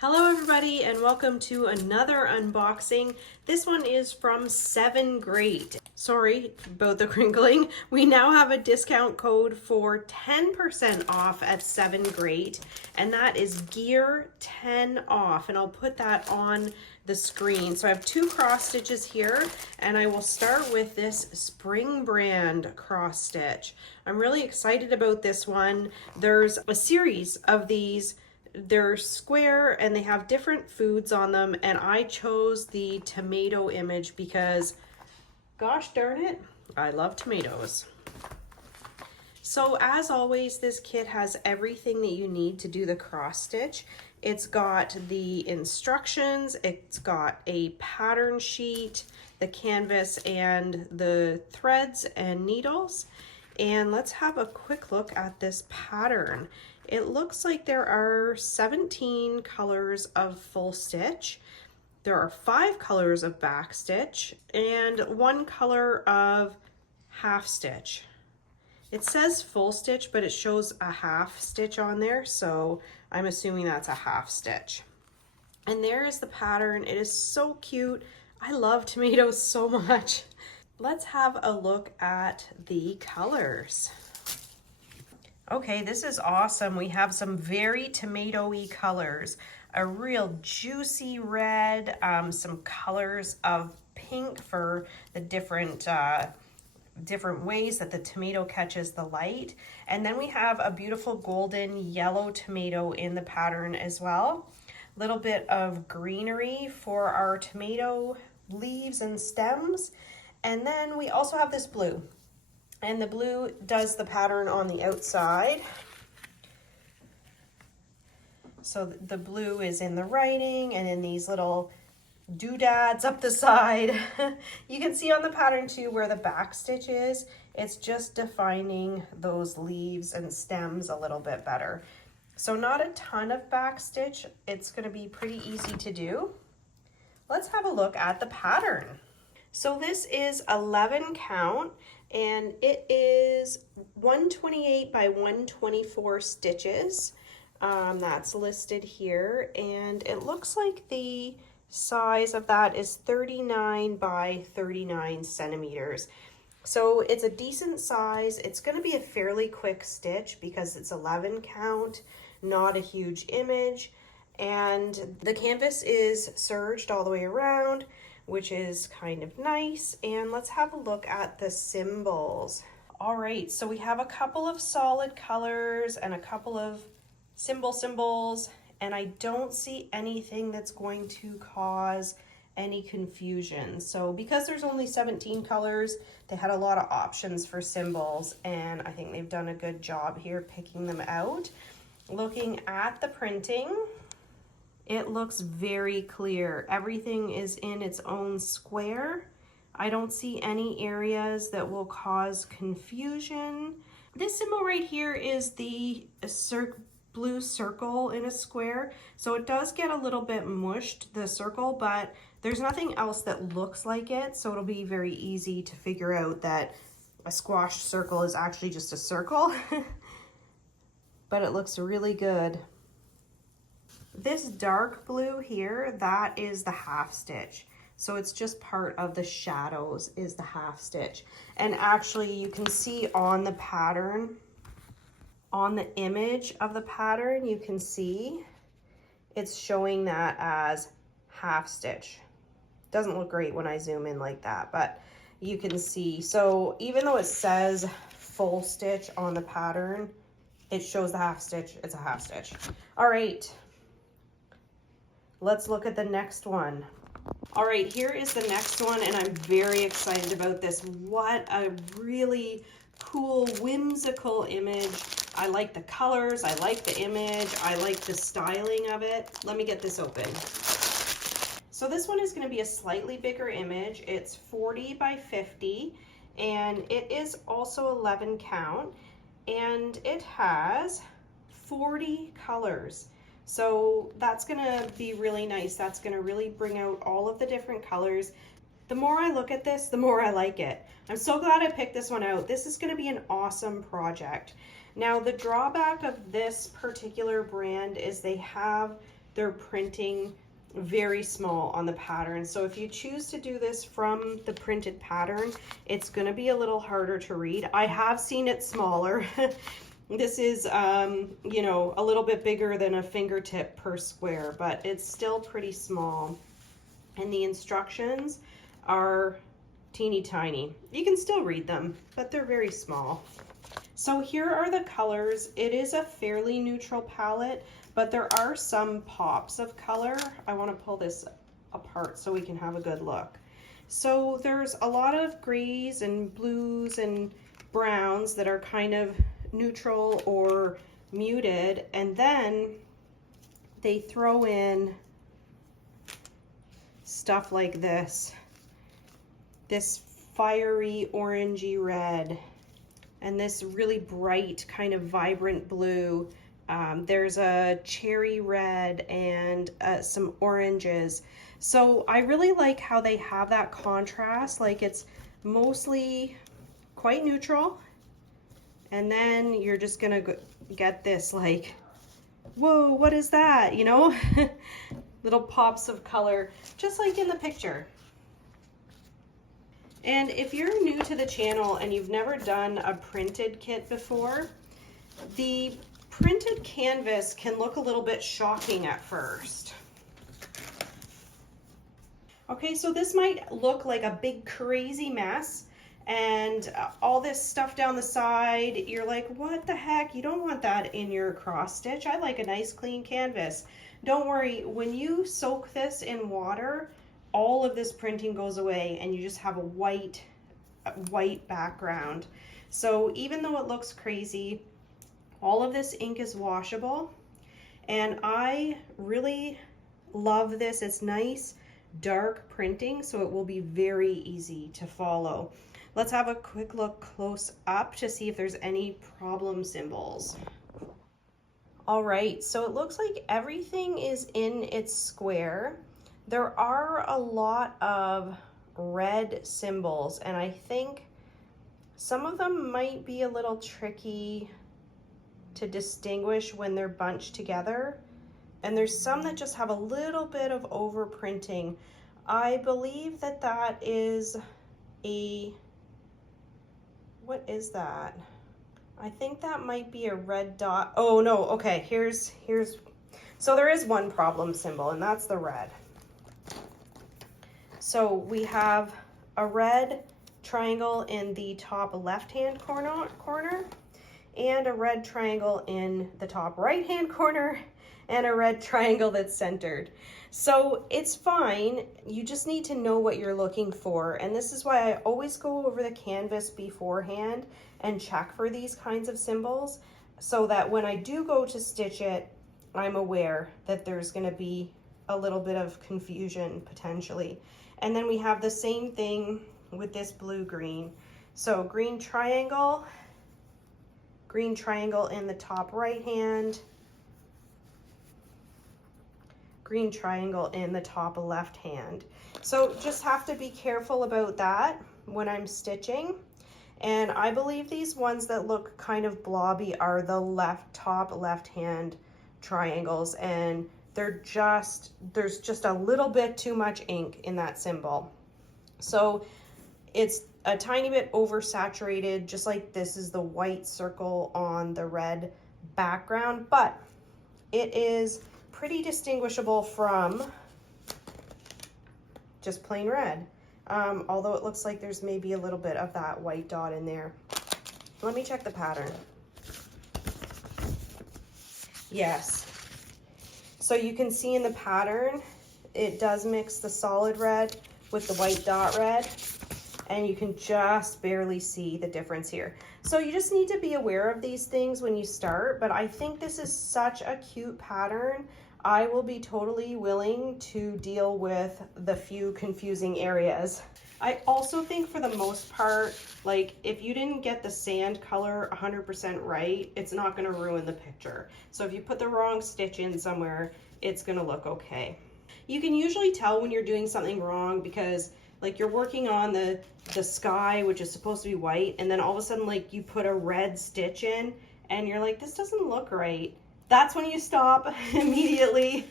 Hello everybody and welcome to another unboxing. This one is from 7 Great. Sorry about the crinkling. We now have a discount code for 10% off at 7 Great, and that is gear 10 off, and I'll put that on the screen. So I have 2 cross stitches here, and I will start with this Spring brand cross stitch. I'm really excited about this one. There's a series of these. They're square and they have different foods on them, and I chose the tomato image because gosh darn it, I love tomatoes. So as always, this kit has everything that you need to do the cross stitch. It's got the instructions, it's got a pattern sheet, the canvas, and the threads and needles. And let's have a quick look at this pattern. It looks like there are 17 colors of full stitch. There are 5 colors of back stitch and 1 color of half stitch. It says full stitch, but it shows a half stitch on there, so I'm assuming that's a half stitch. And there is the pattern. It is so cute. I love tomatoes so much. Let's have a look at the colors. Okay, this is awesome. We have some very tomato-y colors, a real juicy red, some colors of pink for the different ways that the tomato catches the light. And then we have a beautiful golden yellow tomato in the pattern as well. A little bit of greenery for our tomato leaves and stems. And then we also have this blue. And the blue does the pattern on the outside. So the blue is in the writing and in these little doodads up the side. You can see on the pattern too where the back stitch is. It's just defining those leaves and stems a little bit better. So not a ton of back stitch. It's going to be pretty easy to do. Let's have a look at the pattern. So this is 11 count. And it is 128 by 124 stitches. That's listed here, and it looks like the size of that is 39 by 39 centimeters. So it's a decent size. It's going to be a fairly quick stitch because it's 11 count, not a huge image. And the canvas is serged all the way around, which is kind of nice. And let's have a look at the symbols. All right, so we have a couple of solid colors and a couple of symbols, and I don't see anything that's going to cause any confusion. So because there's only 17 colors, they had a lot of options for symbols, and I think they've done a good job here picking them out. Looking at the printing, it looks very clear. Everything is in its own square. I don't see any areas that will cause confusion. This symbol right here is the blue circle in a square. So it does get a little bit mushed, the circle, but there's nothing else that looks like it. So it'll be very easy to figure out that a squashed circle is actually just a circle. But it looks really good. This dark blue here, that is the half stitch. So it's just part of the shadows is the half stitch. And actually you can see on the pattern, on the image of the pattern, you can see it's showing that as half stitch. Doesn't look great when I zoom in like that, but you can see. So even though it says full stitch on the pattern, it shows the half stitch, it's a half stitch. All right. Let's look at the next one. All right, here is the next one, and I'm very excited about this. What a really cool, whimsical image. I like the colors, I like the image, I like the styling of it. Let me get this open. So this one is going to be a slightly bigger image. It's 40 by 50, and it is also 11 count, and it has 40 colors. So that's gonna be really nice. That's gonna really bring out all of the different colors. The more I look at this, the more I like it. I'm so glad I picked this one out. This is gonna be an awesome project. Now the drawback of this particular brand is they have they're printing very small on the pattern. So if you choose to do this from the printed pattern, it's going to be a little harder to read. I have seen it smaller. This is, you know, a little bit bigger than a fingertip per square, but it's still pretty small. And the instructions are teeny tiny. You can still read them, but they're very small. So here are the colors. It is a fairly neutral palette, but there are some pops of color. I want to pull this apart so we can have a good look. So there's a lot of grays and blues and browns that are kind of neutral or muted, and then they throw in stuff like this fiery orangey red, and this really bright kind of vibrant blue. There's a cherry red and some oranges. So I really like how they have that contrast, like it's mostly quite neutral, and then you're just gonna get this like, whoa, what is that, you know? Little pops of color, just like in the picture. And if you're new to the channel and you've never done a printed kit before, the printed canvas can look a little bit shocking at first. Okay, so this might look like a big crazy mess, and all this stuff down the side, you're like, what the heck? You don't want that in your cross stitch. I like a nice clean canvas. Don't worry, when you soak this in water, all of this printing goes away and you just have a white background. So even though it looks crazy, all of this ink is washable, and I really love this. It's nice dark printing, so it will be very easy to follow. Let's have a quick look close up to see if there's any problem symbols. All right, so it looks like everything is in its square. There are a lot of red symbols, and I think some of them might be a little tricky to distinguish when they're bunched together. And there's some that just have a little bit of overprinting. I believe that that is a, what is that? I think that might be a red dot. Oh no, okay, here's, so there is one problem symbol, and that's the red. So we have a red triangle in the top left-hand corner, and a red triangle in the top right-hand corner, and a red triangle that's centered. So it's fine, you just need to know what you're looking for, and this is why I always go over the canvas beforehand and check for these kinds of symbols, so that when I do go to stitch it, I'm aware that there's going to be a little bit of confusion potentially. And then we have the same thing with this blue-green. So green triangle in the top right hand, green triangle in the top left hand. So just have to be careful about that when I'm stitching. And I believe these ones that look kind of blobby are the top left hand triangles, and there's just a little bit too much ink in that symbol. So it's a tiny bit oversaturated, just like this is the white circle on the red background, but it is pretty distinguishable from just plain red. Although it looks like there's maybe a little bit of that white dot in there. Let me check the pattern. Yes. So you can see in the pattern, it does mix the solid red with the white dot red, and you can just barely see the difference here. So you just need to be aware of these things when you start, but I think this is such a cute pattern. I will be totally willing to deal with the few confusing areas. I also think for the most part, like if you didn't get the sand color 100% right, it's not gonna ruin the picture. So if you put the wrong stitch in somewhere, it's gonna look okay. You can usually tell when you're doing something wrong because like you're working on the sky, which is supposed to be white, and then all of a sudden like you put a red stitch in and you're like, this doesn't look right. that's when you stop immediately.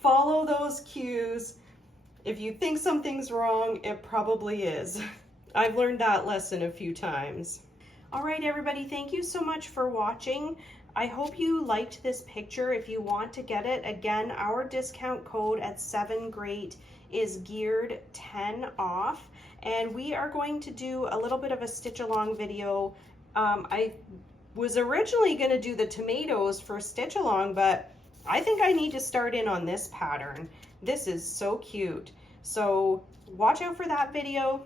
Follow those cues. If you think something's wrong, it probably is. I've learned that lesson a few times. All right, everybody, thank you so much for watching. I hope you liked this picture. If you want to get it, again, our discount code at 7great is geared 10 off. And we are going to do a little bit of a stitch along video. I was originally going to do the tomatoes for stitch along, but I think I need to start in on this pattern. This is so cute. So watch out for that video.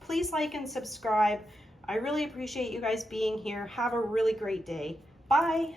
Please like and subscribe. I really appreciate you guys being here. Have a really great day. Bye.